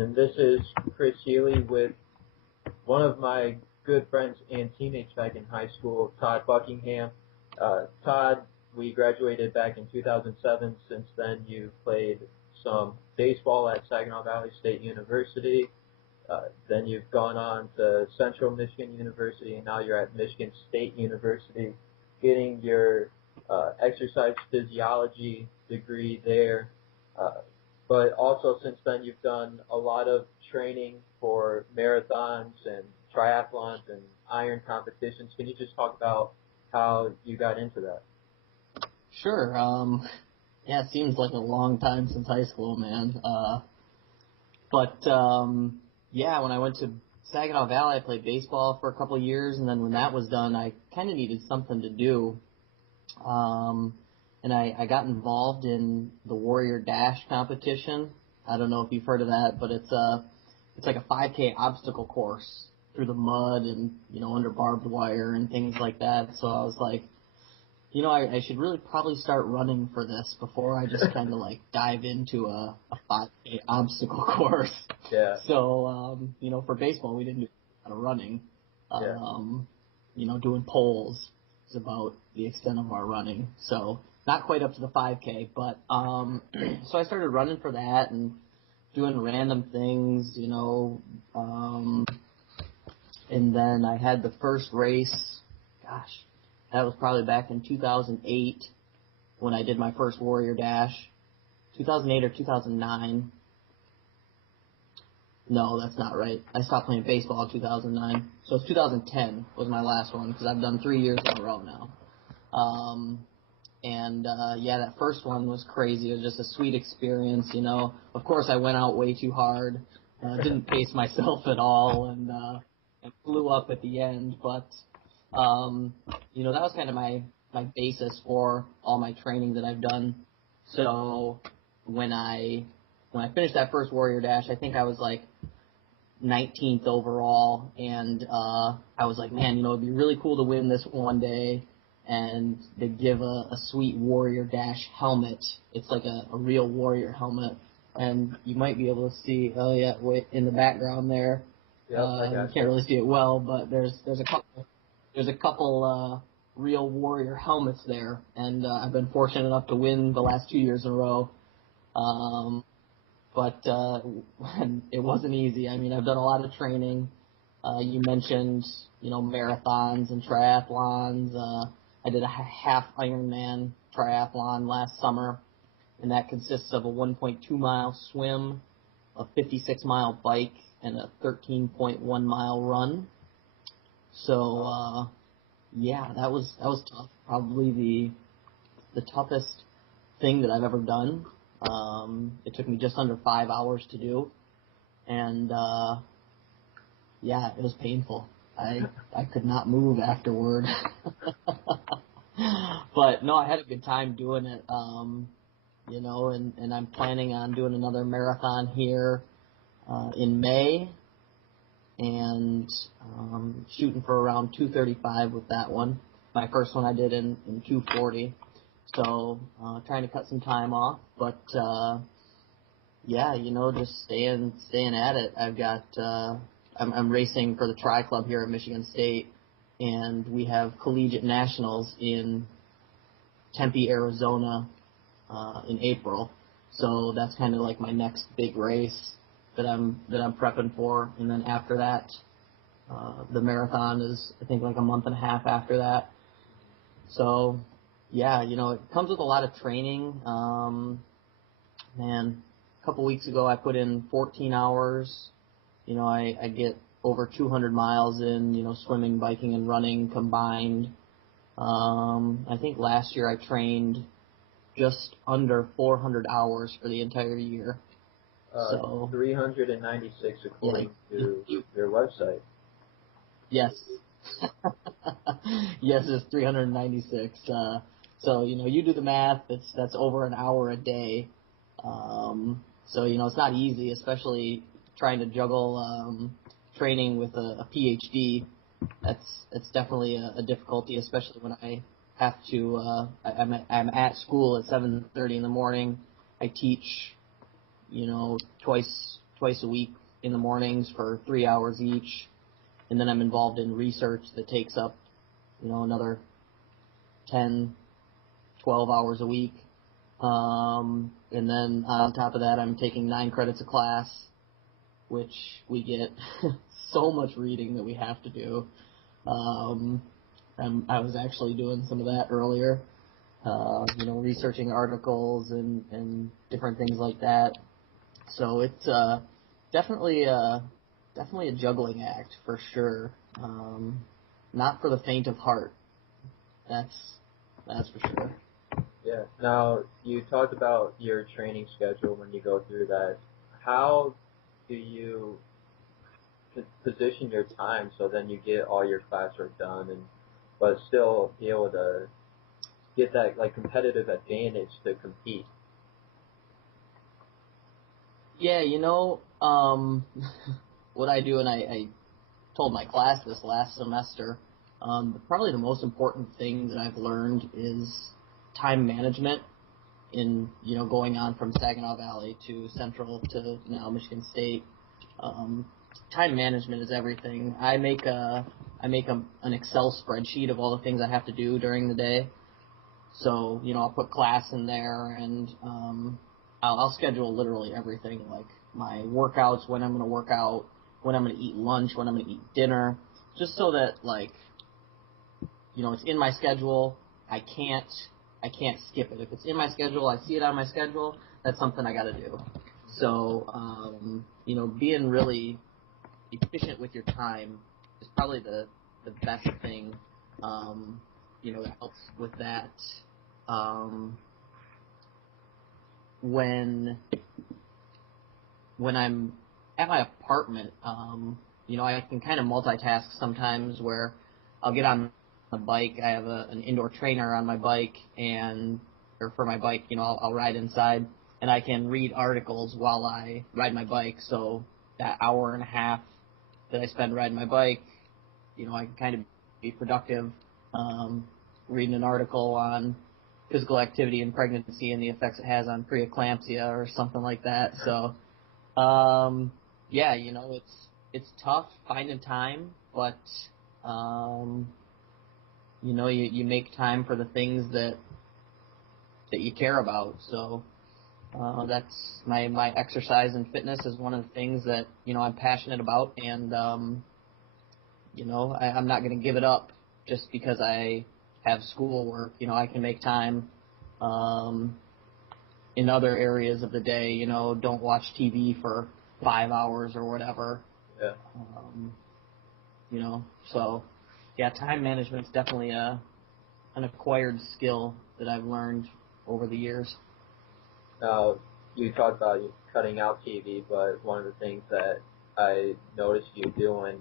and this is Chris Healy with one of my good friends and teammates back in high school, Todd Buckingham. Todd, we graduated back in 2007. Since then, you played some baseball at Saginaw Valley State University. Then you've gone on to Central Michigan University, and now you're at Michigan State University, getting your exercise physiology degree there. Uh, but also since then, you've done a lot of training for marathons and triathlons and iron competitions. Can you just talk about how you got into that? Sure. Yeah, it seems like a long time since high school, man. But yeah, when I went to Saginaw Valley, I played baseball for a couple of years, and then when that was done, I kind of needed something to do. And I got involved in the Warrior Dash competition. I don't know if you've heard of that, but it's like a 5K obstacle course through the mud and, under barbed wire and things like that. So I was like, I should really probably start running for this before I just kind of like dive into a 5K obstacle course. Yeah. So, for baseball, we didn't do a lot of running. Doing poles is about the extent of our running. So not quite up to the 5K, but so I started running for that and doing random things, and then I had the first race, that was probably back in 2008 when I did my first Warrior Dash. 2008 or 2009. No, that's not right. I stopped playing baseball in 2009. So it's 2010 was my last one because I've done 3 years in a row now. Yeah, that first one was crazy. It was just a sweet experience, Of course, I went out way too hard. Didn't pace myself at all and flew up at the end. But, that was kind of my basis for all my training that I've done. So when I finished that first Warrior Dash, I think I was like 19th overall, and I was like, man, it'd be really cool to win this one day, and they give a sweet Warrior Dash helmet. It's like a real Warrior helmet, and you might be able to see, wait, in the background there. Yep, you can't really see it well, but there's a couple real Warrior helmets there, and I've been fortunate enough to win the last 2 years in a row. But it wasn't easy. I mean, I've done a lot of training. You mentioned, marathons and triathlons. I did a half Ironman triathlon last summer, and that consists of a 1.2-mile swim, a 56-mile bike, and a 13.1-mile run. So, yeah, that was tough. Probably the toughest thing that I've ever done. It took me just under 5 hours to do, and yeah, it was painful. I could not move afterward. But no, I had a good time doing it. And I'm planning on doing another marathon here in May, and shooting for around 2:35 with that one. My first one I did in 2:40. So, trying to cut some time off, but, yeah, just staying at it. I've got, I'm racing for the Tri Club here at Michigan State, and we have collegiate nationals in Tempe, Arizona, in April. So that's kind of like my next big race that I'm prepping for. And then after that, the marathon is, I think, like a month and a half after that. So, yeah, it comes with a lot of training. Man, a couple weeks ago I put in 14 hours. I get over 200 miles in, swimming, biking, and running combined. I think last year I trained just under 400 hours for the entire year. So 396 according to your website. Yes. Yes, it's 396. So, you do the math, that's over an hour a day. So, it's not easy, especially trying to juggle training with a PhD. That's definitely a difficulty, especially when I have to, I'm at school at 7:30 in the morning. I teach, twice twice a week in the mornings for 3 hours each, and then I'm involved in research that takes up, another 10, 12 hours a week. And then on top of that, I'm taking 9 credits of class, which we get so much reading that we have to do. I was actually doing some of that earlier, researching articles and different things like that. So it's definitely a juggling act for sure. Not for the faint of heart. That's for sure. Yeah. Now, you talked about your training schedule when you go through that. How do you position your time so then you get all your classwork done, but still be able to get that like competitive advantage to compete? Yeah, what I do, and I told my class this last semester, probably the most important thing that I've learned is time management in, going on from Saginaw Valley to Central to now Michigan State. Time management is everything. I make an Excel spreadsheet of all the things I have to do during the day. So, I'll put class in there, and I'll schedule literally everything, like my workouts, when I'm going to work out, when I'm going to eat lunch, when I'm going to eat dinner, just so that, it's in my schedule. I can't skip it. If it's in my schedule, I see it on my schedule, that's something I got to do. So, being really efficient with your time is probably the best thing, that helps with that. When I'm at my apartment, I can kind of multitask sometimes where I'll get on the bike. I have an indoor trainer on my bike, or for my bike, I'll ride inside, and I can read articles while I ride my bike. So that hour and a half that I spend riding my bike, I can kind of be productive, reading an article on physical activity in pregnancy and the effects it has on preeclampsia or something like that. So, it's tough finding time, but, you make time for the things that you care about. So, that's my exercise and fitness is one of the things that, I'm passionate about, and, I'm not going to give it up just because I have schoolwork. I can make time in other areas of the day. Don't watch TV for 5 hours or whatever. Yeah. So yeah, time management's definitely an acquired skill that I've learned over the years. Now, you talked about cutting out TV, but one of the things that I noticed you doing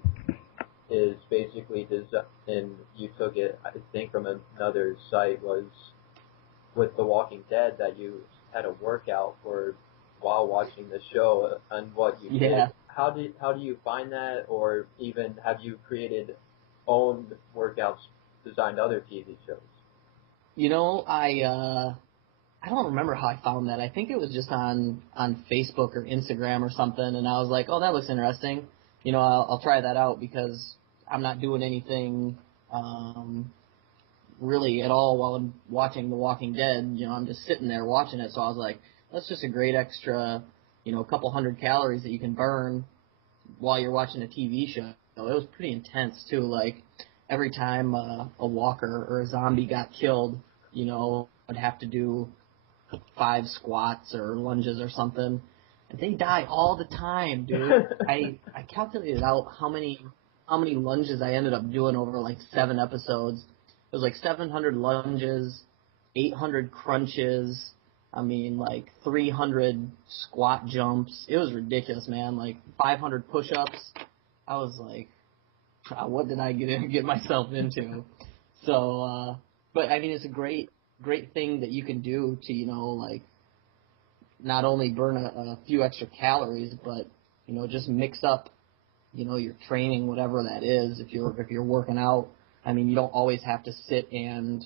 is basically and you took it, I think, from another site, was with The Walking Dead, that you had a workout for while watching the show on what you did. How do you find that, or even have you created own workouts designed other TV shows? I don't remember how I found that. I think it was just on Facebook or Instagram or something, and I was like, oh, that looks interesting. I'll try that out because I'm not doing anything really at all while I'm watching The Walking Dead. I'm just sitting there watching it, so I was like, that's just a great extra, a couple hundred calories that you can burn while you're watching a TV show. It was pretty intense too. Like every time a walker or a zombie got killed, I'd have to do 5 squats or lunges or something, and they die all the time, dude. I calculated out how many lunges I ended up doing over like 7 episodes. It was like 700 lunges, 800 crunches. I mean, like 300 squat jumps. It was ridiculous, man. Like 500 push-ups. I was like, what did I get myself into? So, but I mean, it's a great thing that you can do to, like, not only burn a few extra calories, but, just mix up, your training, whatever that is. If you're working out, I mean, you don't always have to sit and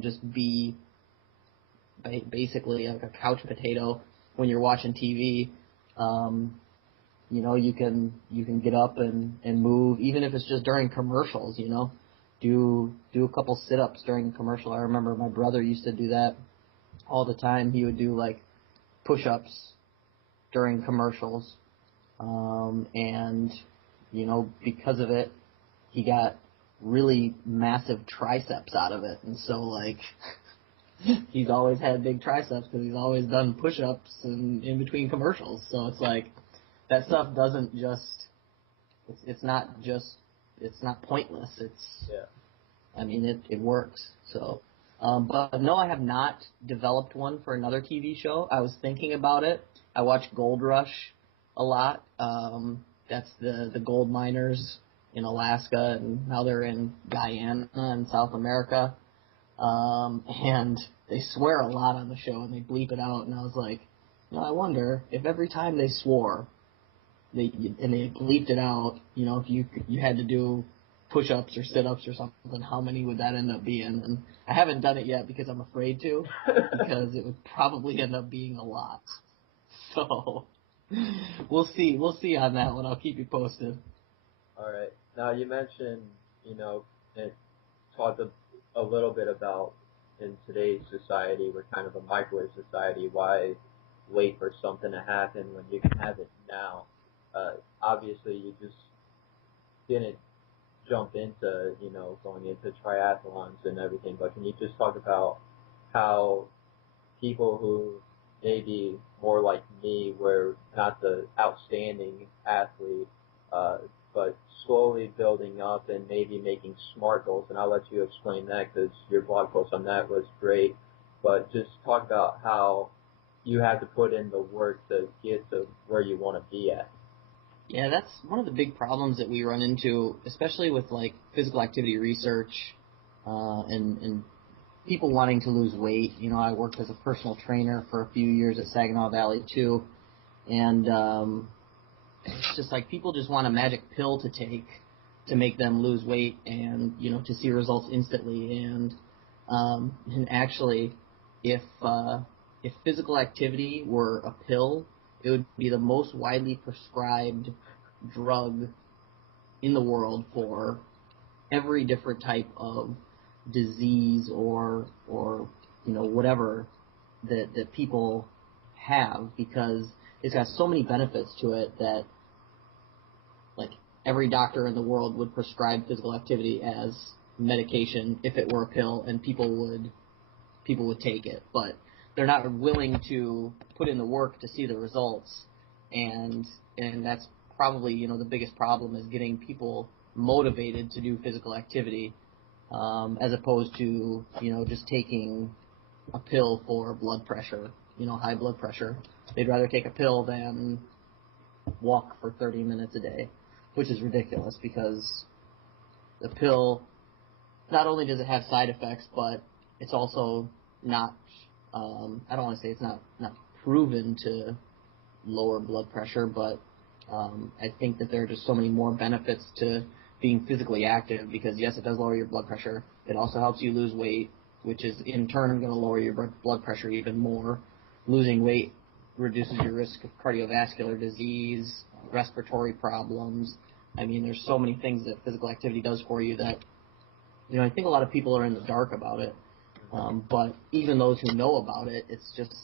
just be basically like a couch potato when you're watching TV. you can get up and move, even if it's just during commercials. Do a couple sit-ups during a commercial. I remember my brother used to do that all the time. He would do like push-ups during commercials, and because of it, he got really massive triceps out of it, and so like he's always had big triceps because he's always done push-ups in between commercials. So it's like that stuff doesn't just it's not pointless. I mean, it works. So, but no, I have not developed one for another TV show. I was thinking about it. I watch Gold Rush a lot. That's the gold miners in Alaska and now they're in Guyana in South America. And they swear a lot on the show and they bleep it out. And I was like, I wonder if every time they swore, they bleeped it out. If you had to do push-ups or sit-ups or something, how many would that end up being? And I haven't done it yet because I'm afraid to, because it would probably end up being a lot. So we'll see on that one. I'll keep you posted. All right. Now you mentioned, and talked a little bit about in today's society, we're kind of a microwave society. Why wait for something to happen when you can have it now? Obviously, you just didn't jump into, going into triathlons and everything, but can you just talk about how people who maybe more like me were not the outstanding athlete, but slowly building up and maybe making smart goals, and I'll let you explain that because your blog post on that was great, but just talk about how you had to put in the work to get to where you want to be at. Yeah, that's one of the big problems that we run into, especially with like physical activity research, and people wanting to lose weight. I worked as a personal trainer for a few years at Saginaw Valley too, and it's just like people just want a magic pill to take to make them lose weight and to see results instantly. And actually, if physical activity were a pill, it would be the most widely prescribed drug in the world for every different type of disease or whatever that people have, because it's got so many benefits to it that like every doctor in the world would prescribe physical activity as medication if it were a pill, and people would take it, but they're not willing to put in the work to see the results, and that's probably the biggest problem, is getting people motivated to do physical activity, as opposed to just taking a pill for blood pressure, high blood pressure. They'd rather take a pill than walk for 30 minutes a day, which is ridiculous because the pill, not only does it have side effects, but it's also not, I don't want to say it's not proven to lower blood pressure, but I think that there are just so many more benefits to being physically active, because yes, it does lower your blood pressure. It also helps you lose weight, which is in turn going to lower your blood pressure even more. Losing weight reduces your risk of cardiovascular disease, respiratory problems. I mean, there's so many things that physical activity does for you that, I think a lot of people are in the dark about it. But even those who know about it, it's just,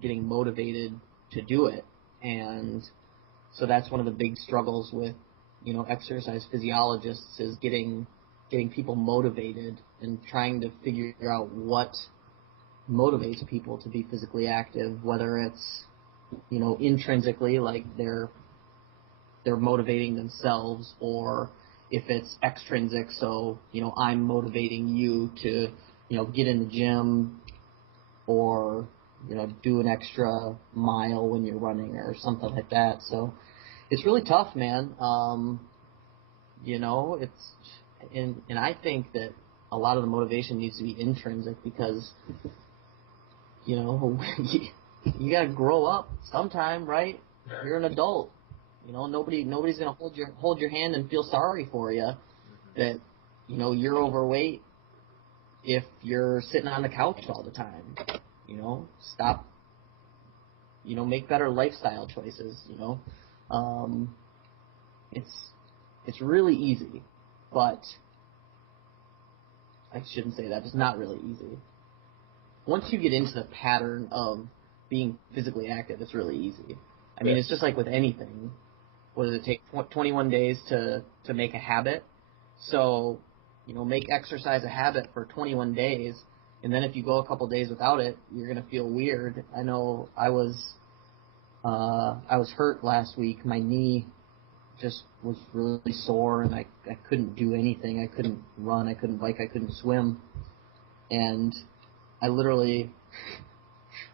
getting motivated to do it. And so that's one of the big struggles with, exercise physiologists, is getting people motivated and trying to figure out what motivates people to be physically active, whether it's, intrinsically, like they're motivating themselves, or if it's extrinsic, so, I'm motivating you to, get in the gym, or, do an extra mile when you're running or something like that. So it's really tough, man. It's, and I think that a lot of the motivation needs to be intrinsic, because, you gotta grow up sometime, right? You're an adult. Nobody's gonna hold your hand and feel sorry for you that, you're overweight if you're sitting on the couch all the time. Stop, make better lifestyle choices, Um, it's really easy, but I shouldn't say that. It's not really easy. Once you get into the pattern of being physically active, it's really easy. I mean, it's just like with anything. What does it take? 21 days to make a habit? So, make exercise a habit for 21 days, and then if you go a couple days without it, you're going to feel weird. I know I was hurt last week. My knee just was really sore, and I couldn't do anything. I couldn't run. I couldn't bike. I couldn't swim. And I literally,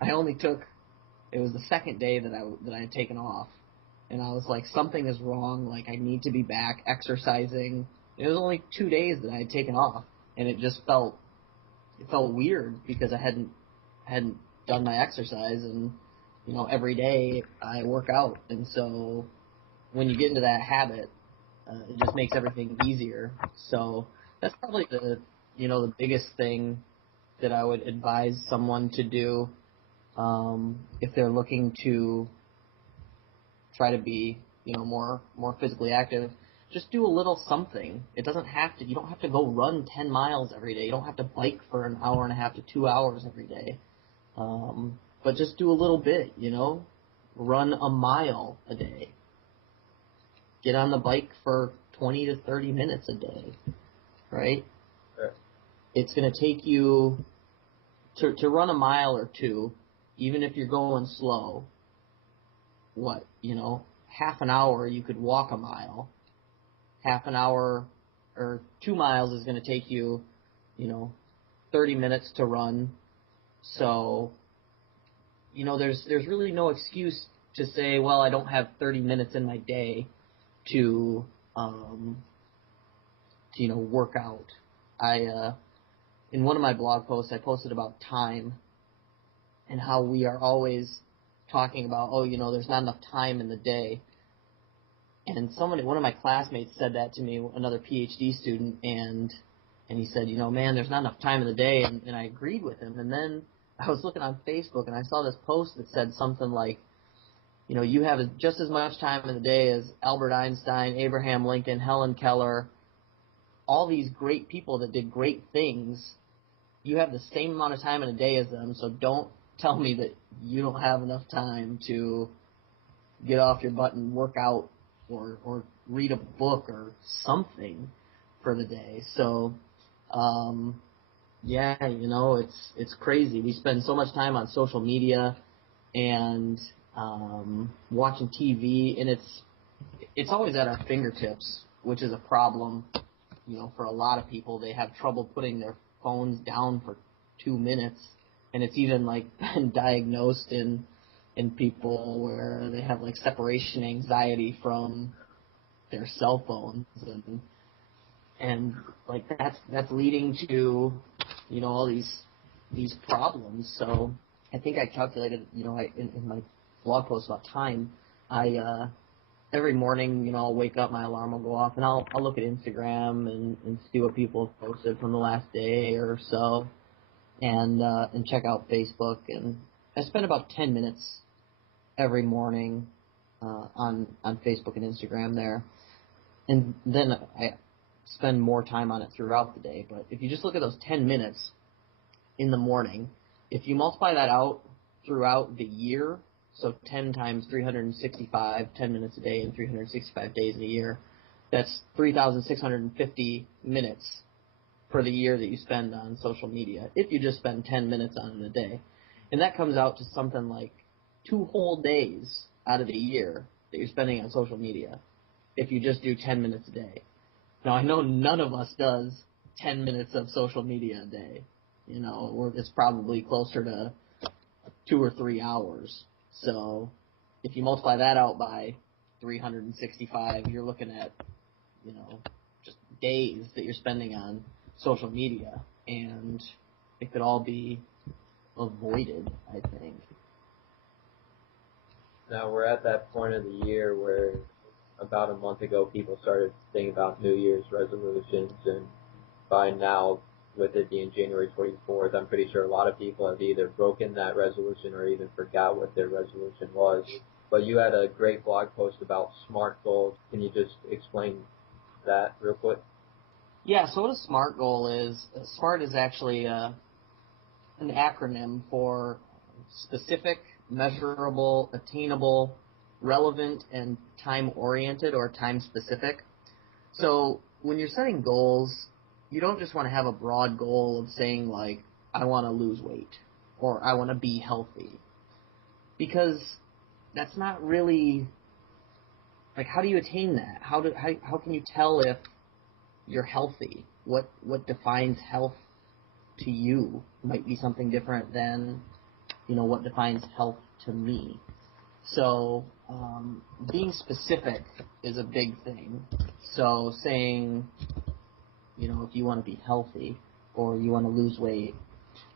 it was the second day that I had taken off. And I was like, something is wrong. Like, I need to be back exercising. It was only 2 days that I had taken off. And it just felt weird because I hadn't done my exercise. And, every day I work out. And so when you get into that habit, it just makes everything easier. So that's probably the biggest thing that I would advise someone to do if they're looking to try to be more physically active. Just do a little something. It doesn't have to. You don't have to go run 10 miles every day. You don't have to bike for an hour and a half to 2 hours every day. But just do a little bit. Run a mile a day. Get on the bike for 20 to 30 minutes a day, right? Right. It's going to take you to run a mile or two, even if you're going slow. Half an hour you could walk a mile. Half an hour or 2 miles is going to take you, 30 minutes to run. So, there's really no excuse to say, well, I don't have 30 minutes in my day to work out. In one of my blog posts, I posted about time and how we are always talking about, there's not enough time in the day. And one of my classmates said that to me, another PhD student, and he said, man, there's not enough time in the day, and I agreed with him. And then I was looking on Facebook, and I saw this post that said something like, you have just as much time in the day as Albert Einstein, Abraham Lincoln, Helen Keller, all these great people that did great things. You have the same amount of time in a day as them, so don't tell me that you don't have enough time to get off your butt and work out or read a book or something for the day. So, it's crazy. We spend so much time on social media and watching TV, and it's always at our fingertips, which is a problem. For a lot of people, they have trouble putting their phones down for 2 minutes, and it's even been diagnosed in people where they have separation anxiety from their cell phones, and that's leading to all these problems. So I think I calculated in my blog post about time, I every morning, I'll wake up, my alarm will go off, and I'll look at Instagram and see what people have posted from the last day or so, and check out Facebook. And I spend about 10 minutes every morning on Facebook and Instagram there, and then I spend more time on it throughout the day. But if you just look at those 10 minutes in the morning, if you multiply that out throughout the year, so 10 times 365, 10 minutes a day and 365 days in a year, that's 3,650 minutes for the year that you spend on social media, if you just spend 10 minutes on it a day. And that comes out to something like 2 whole days out of the year that you're spending on social media, if you just do 10 minutes a day. Now, I know none of us does 10 minutes of social media a day. It's probably closer to 2 or 3 hours. So if you multiply that out by 365, you're looking at, just days that you're spending on social media, and it could all be avoided, I think. Now we're at that point of the year where about a month ago people started thinking about New Year's resolutions, and by now, with it being January 24th, I'm pretty sure a lot of people have either broken that resolution or even forgot what their resolution was. but you had a great blog post about SMART goals. Can you just explain that real quick? Yeah, so what a SMART goal is, SMART is actually an acronym for specific, measurable, attainable, relevant, and time-oriented or time-specific. So when you're setting goals, you don't just want to have a broad goal of saying, like, I want to lose weight or I want to be healthy. Because that's not really, like, how do you attain that? How can you tell if you're healthy? What defines health to you might be something different than, what defines health to me. So being specific is a big thing. So saying, if you want to be healthy or you want to lose weight,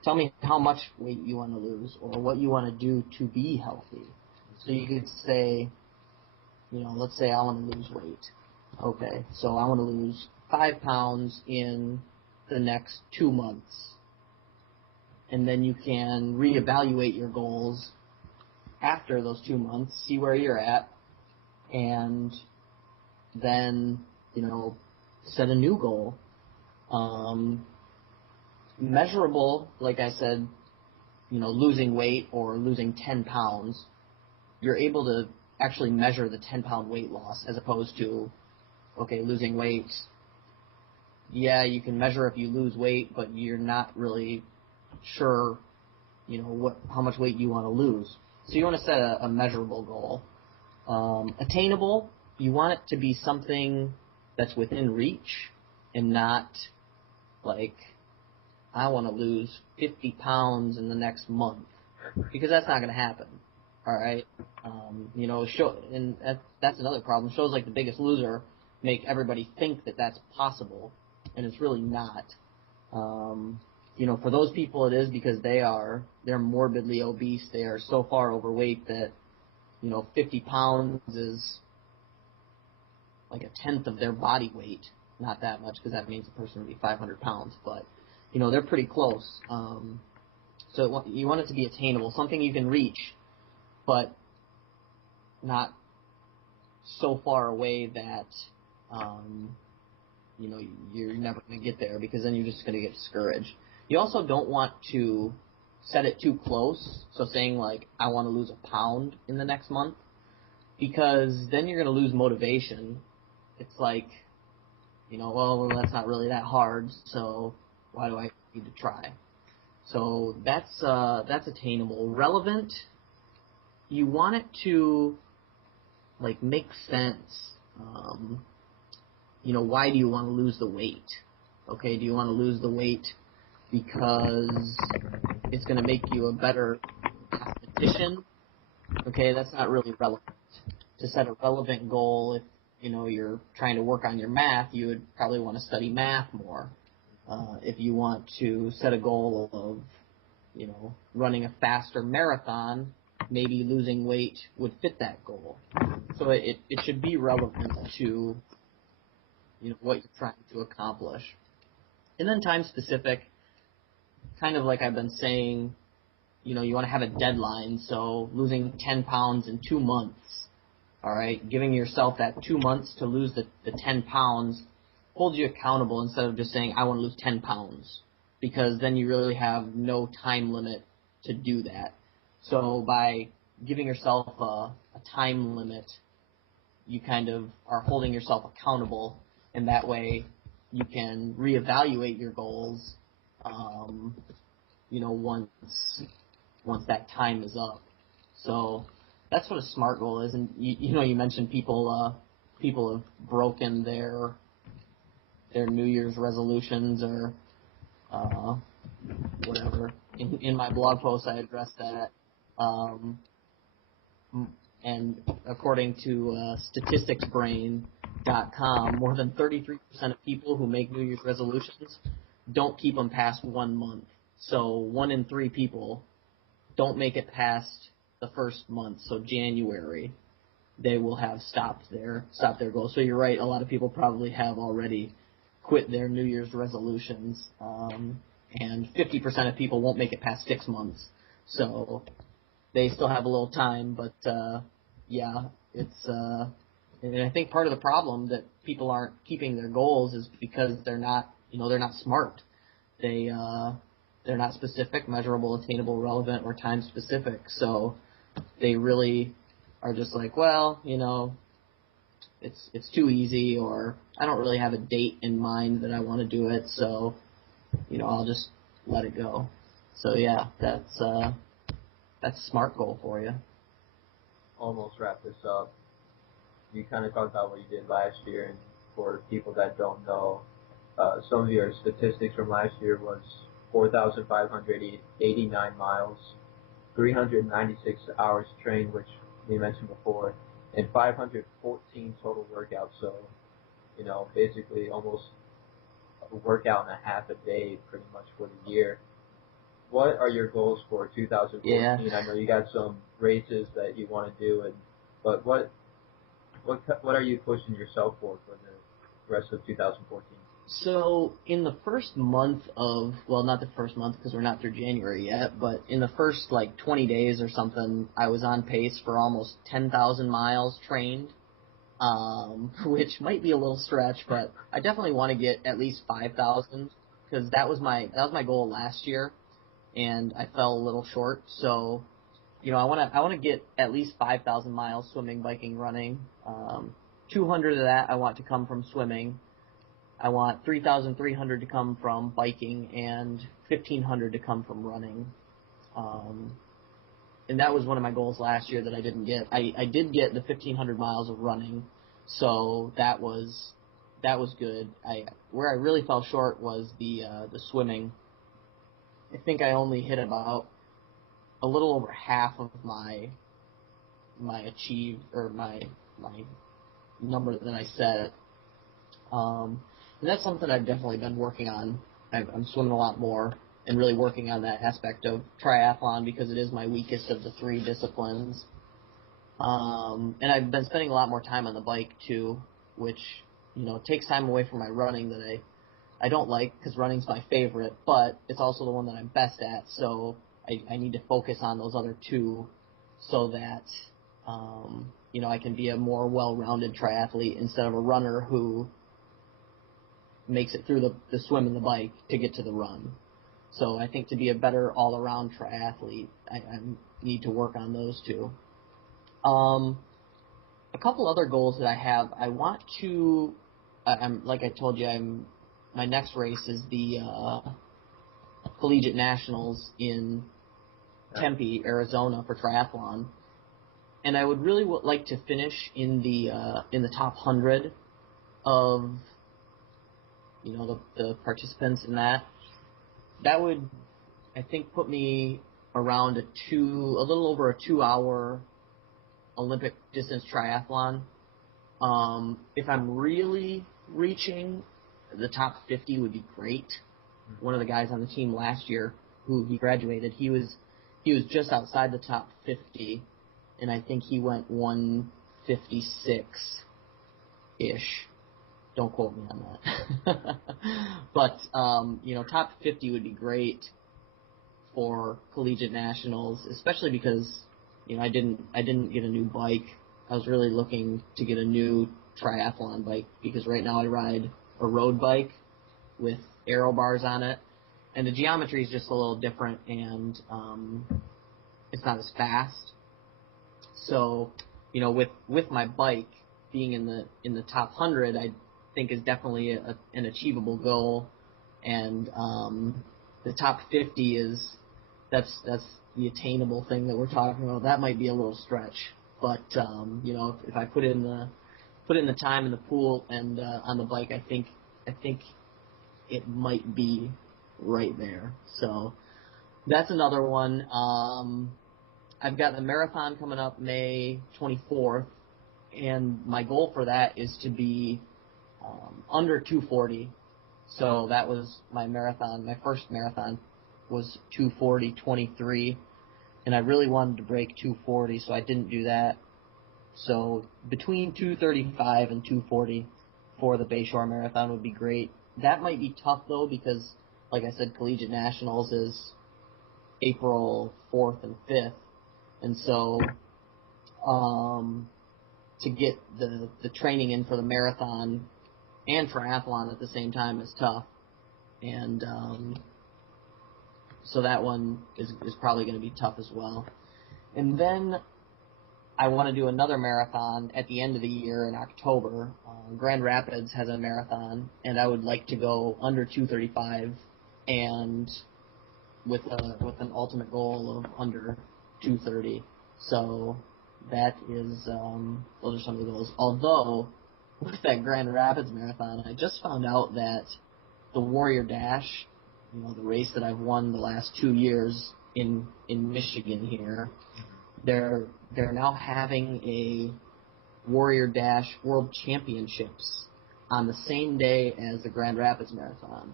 tell me how much weight you want to lose or what you want to do to be healthy. So you could say, let's say I want to lose weight. Okay, so I want to lose 5 pounds in the next 2 months. And then you can reevaluate your goals after those 2 months, see where you're at, and then, set a new goal. Measurable, like I said, losing weight or losing 10 pounds, you're able to actually measure the 10-pound weight loss as opposed to, okay, losing weight. Yeah, you can measure if you lose weight, but you're not really sure, how much weight you want to lose. So you want to set a measurable goal. Attainable, you want it to be something that's within reach and not like, I want to lose 50 pounds in the next month, because that's not going to happen. All right, and that's another problem. Shows like The Biggest Loser make everybody think that that's possible, and it's really not. For those people it is, because they're morbidly obese. They are so far overweight that 50 pounds is like a tenth of their body weight. Not that much, because that means the person would be 500 pounds, but they're pretty close. So you want it to be attainable, something you can reach, but not so far away that you're never going to get there, because then you're just going to get discouraged. You also don't want to set it too close, so saying like, I want to lose a pound in the next month, because then you're going to lose motivation. It's like, well, that's not really that hard, so why do I need to try? So that's attainable. Relevant, you want it to like make sense. Why do you want to lose the weight? Okay, do you want to lose the weight because it's going to make you a better mathematician? Okay, that's not really relevant. To set a relevant goal, if you're trying to work on your math, you would probably want to study math more. If you want to set a goal of, running a faster marathon, maybe losing weight would fit that goal. So it should be relevant to, what you're trying to accomplish. And then time specific, kind of like I've been saying, you want to have a deadline. So losing 10 pounds in 2 months. All right, giving yourself that 2 months to lose the 10 pounds holds you accountable instead of just saying, I want to lose 10 pounds, because then you really have no time limit to do that. So by giving yourself a time limit, you kind of are holding yourself accountable, and that way you can reevaluate your goals, once that time is up. So that's what a SMART goal is. And you mentioned people have broken their New Year's resolutions or whatever. In my blog post, I addressed that. And according to statisticsbrain.com, more than 33% of people who make New Year's resolutions don't keep them past 1 month. So 1 in 3 people don't make it past the first month. So January, they will have stopped their goal. So you're right. A lot of people probably have already quit their New Year's resolutions, and 50% of people won't make it past 6 months. So they still have a little time, but yeah, it's and I think part of the problem that people aren't keeping their goals is because they're not, they're not smart. They're not specific, measurable, attainable, relevant, or time specific. So they really are just like, well, it's too easy, or I don't really have a date in mind that I want to do it, so I'll just let it go. So yeah, that's a smart goal for you. Almost wrap this up. You kind of talked about what you did last year, and for people that don't know, some of your statistics from last year was 4,589 miles, 396 hours trained, which we mentioned before, and 514 total workouts. So, basically almost a workout and a half a day pretty much for the year. What are your goals for 2014? Yeah. I know you got some races that you want to do, but what are you pushing yourself for the rest of 2014? So in the first month of, well, not the first month because we're not through January yet, but in the first 20 days or something, I was on pace for almost 10,000 miles trained, which might be a little stretch, but I definitely want to get at least 5,000 because that was my goal last year, and I fell a little short. So, I want to get at least 5,000 miles swimming, biking, running. 200 of that I want to come from swimming. I want 3,300 to come from biking and 1,500 to come from running. And that was one of my goals last year that I didn't get. I did get the 1,500 miles of running, so that was good. Where I really fell short was the swimming. I think I only hit about a little over half of my achieved, or my number that I set. And that's something I've definitely been working on. I'm swimming a lot more and really working on that aspect of triathlon because it is my weakest of the three disciplines. And I've been spending a lot more time on the bike too, which, takes time away from my running that I don't like because running's my favorite, but it's also the one that I'm best at, so I need to focus on those other two so that, I can be a more well-rounded triathlete instead of a runner who makes it through the swim and the bike to get to the run. So I think to be a better all-around triathlete, I need to work on those two. A couple other goals that I have, I want to, like I told you, my next race is the Collegiate Nationals in Tempe, Arizona for triathlon. And I would really like to finish in the top 100 of the participants in that. That would, I think, put me around a little over a 2-hour Olympic distance triathlon. If I'm really reaching the top 50 would be great. One of the guys on the team last year, who he graduated, he was just outside the top 50, and I think he went 156-ish. Don't quote me on that. But, top 50 would be great for collegiate nationals, especially because, I didn't get a new bike. I was really looking to get a new triathlon bike because right now I ride a road bike with aero bars on it, and the geometry is just a little different, and it's not as fast. So, with my bike being in the top 100, I think is definitely an achievable goal, and the top 50 that's the attainable thing that we're talking about. That might be a little stretch, but if I put in the time in the pool and on the bike, I think it might be right there. So that's another one. I've got the marathon coming up May 24th, and my goal for that is to be under 240. So that was my marathon. My first marathon was 240.23, and I really wanted to break 240, so I didn't do that. So between 235 and 240 for the Bayshore Marathon would be great. That might be tough, though, because, like I said, Collegiate Nationals is April 4th and 5th, and so to get the training in for the marathon and triathlon at the same time is tough. And so that one is probably going to be tough as well. And then I want to do another marathon at the end of the year in October. Grand Rapids has a marathon, and I would like to go under 2:35, and with an ultimate goal of under 2:30. So that is those are some of the goals. Although with that Grand Rapids marathon, I just found out that the Warrior Dash, the race that I've won the last 2 years in Michigan here, they're now having a Warrior Dash World Championships on the same day as the Grand Rapids Marathon.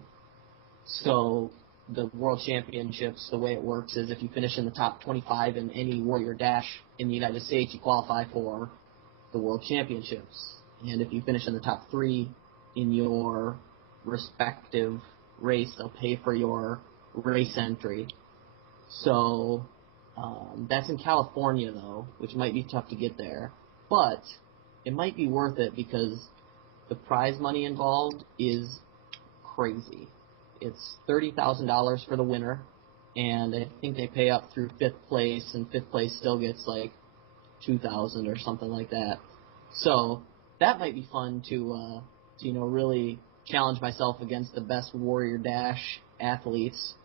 So the World Championships, the way it works is if you finish in the top 25 in any Warrior Dash in the United States, you qualify for the World Championships. And if you finish in the top 3 in your respective race, they'll pay for your race entry. So that's in California, though, which might be tough to get there. But it might be worth it because the prize money involved is crazy. It's $30,000 for the winner, and I think they pay up through 5th place, and 5th place still gets like $2,000 or something like that. So that might be fun to really challenge myself against the best Warrior Dash athletes,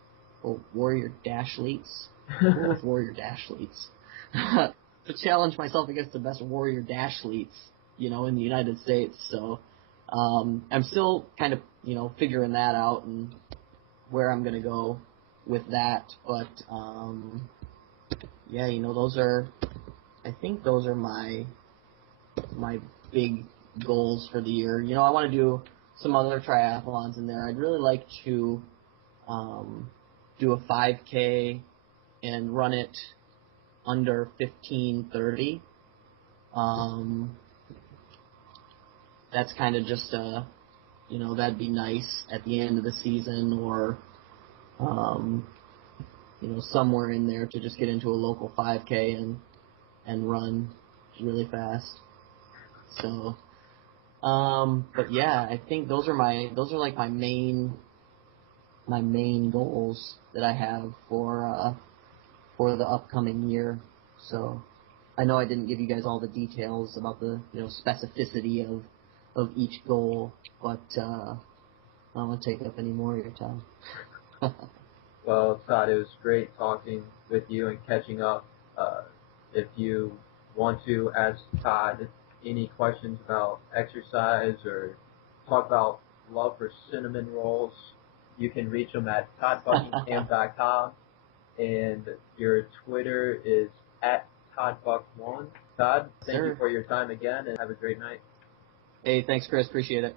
or Warrior Dashletes. With Warrior Dashletes. To challenge myself against the best Warrior Dashletes, in the United States. So I'm still kind of, figuring that out and where I'm going to go with that. But, I think those are my big goals for the year. I want to do some other triathlons in there. I'd really like to do a 5K and run it under 15:30. That's kind of just that'd be nice at the end of the season, or somewhere in there to just get into a local 5K and run really fast. So, but yeah, I think those are like my main goals that I have for the upcoming year. So I know I didn't give you guys all the details about the specificity of each goal, but I don't want to take up any more of your time. Well, Todd, it was great talking with you and catching up. If you want to ask Todd any questions about exercise or talk about love for cinnamon rolls, you can reach him at toddbuckingham.com, and your Twitter is at ToddBuck1. Todd, thank you for your time again, and have a great night. Hey, thanks, Chris. Appreciate it.